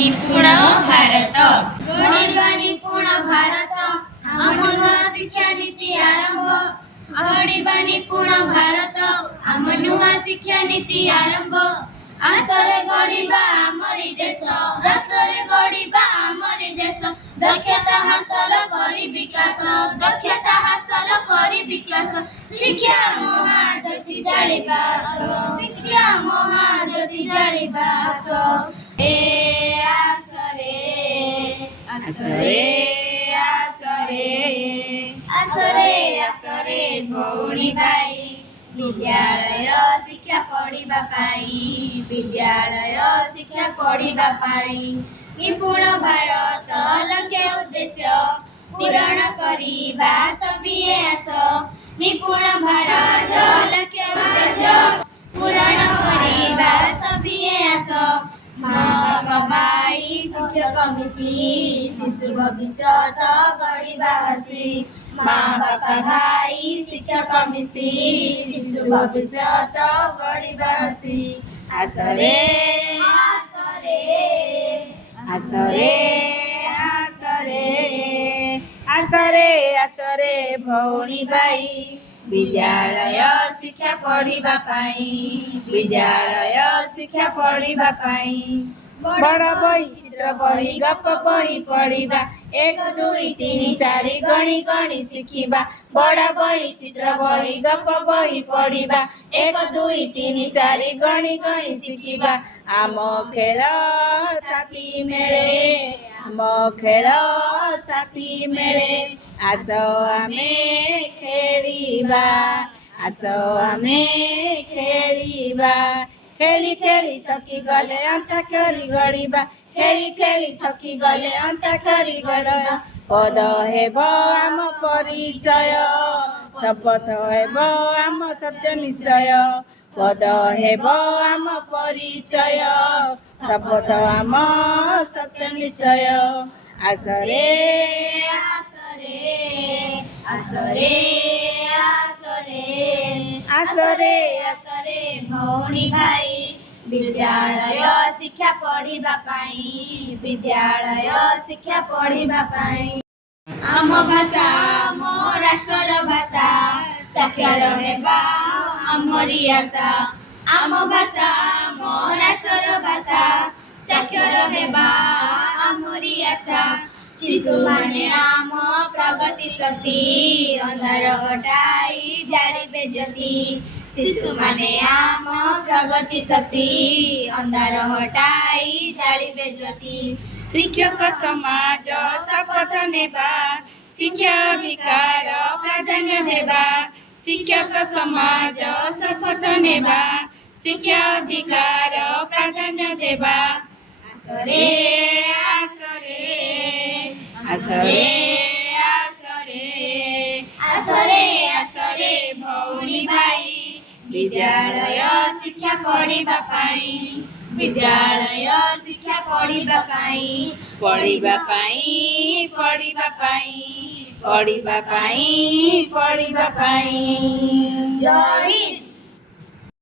निपुण भारत गढ़िबा निपुण भारत आम नुआ शिक्षा नीति आरंभ गढ़िबा निपुण भारत आम नुआ शिक्षा नीति आरंभ आसरे गढ़िबा आमरी देश आसरे गढ़िबा आमरी देश दक्षता हासिल करी विकास दक्षता हासिल करी विकास शिक्षा महाज्योति जालिबा शिक्षा महाज्योति जालिबा ए आसरे आसरे आसरे आसरे आसरे भौणी भाई विद्यालय शिक्षा पढ़िबा पाई विद्यालय शिक्षा पढ़िबा पाई निपुण भारत लक्ष्य उद्देश्य पूरण करिबा सभी आस निपुण भारत लक्ष्य उद्देश्य पूरण करिबा सभी आस माँ बाप भाई शिक्षक मिशी शिशु भविष्य गढ़िबा हसी माँ बाप भाई शिक्षक मिशी शिशु भविष्य गढ़िबा हसी आसरे आसरे आसरे आसरे आसरे आसरे भौणी भाई विद्यालय शिक्षा पढ़िबा पाई विद्यालय शिक्षा पढ़िबा पाई बड़ बही चित्र बही गप बही पढ़िबा 1 2 3 4 गणी गणी शिखिबा बड़ बही चित्र बही गप बही पढ़िबा 1 2 3 4 गणी गणी शिखिबा आम खेल साथी मेले आम खेल साथी मेले आस आमे खेलिबा आस आमे खेलिबा खेली खेली थकी गले अंत करी गड़िबा खेली खेली थकी गले अंत करी गड़िबा पद हेब आम परिचय शपथ हेब आम सत्य निश्चय पद हेब आम परिचय शपथ आम सत्य निश्चय आसरे आसरे आसरे आसरे आसरे आसरे भौणी भाई विद्यालय शिक्षा पढ़िबा पाई विद्यालय शिक्षा पढ़िबा पाई आम भाषा आम राष्ट्र भाषा साक्षर हेबा आमरी आशा आम भाषा आम राष्ट्र भाषा साक्षर हेबा आमरी आशा शिशु माने आम प्रगति शक्ति अंधार हटाई जालिबे ज्योति शिशु माने आम प्रगति शक्ति अंधार हटाई जालिबे ज्योति शिक्षक समाज शपथ नेबा शिक्षा अधिकार प्राधान्य देबा शिक्षक समाज शपथ नेबा शिक्षा अधिकार प्राधान्य देबा आसरे आसरे आसरे आसरे आसरे आसरे भौणी भाई विद्यालय शिक्षा पढ़िबा पाई विद्यालय शिक्षा पढ़िबा पाई पढ़िबा पाई पढ़िबा पाई पढ़िबा पाई पढ़िबा पाई जय हिंद।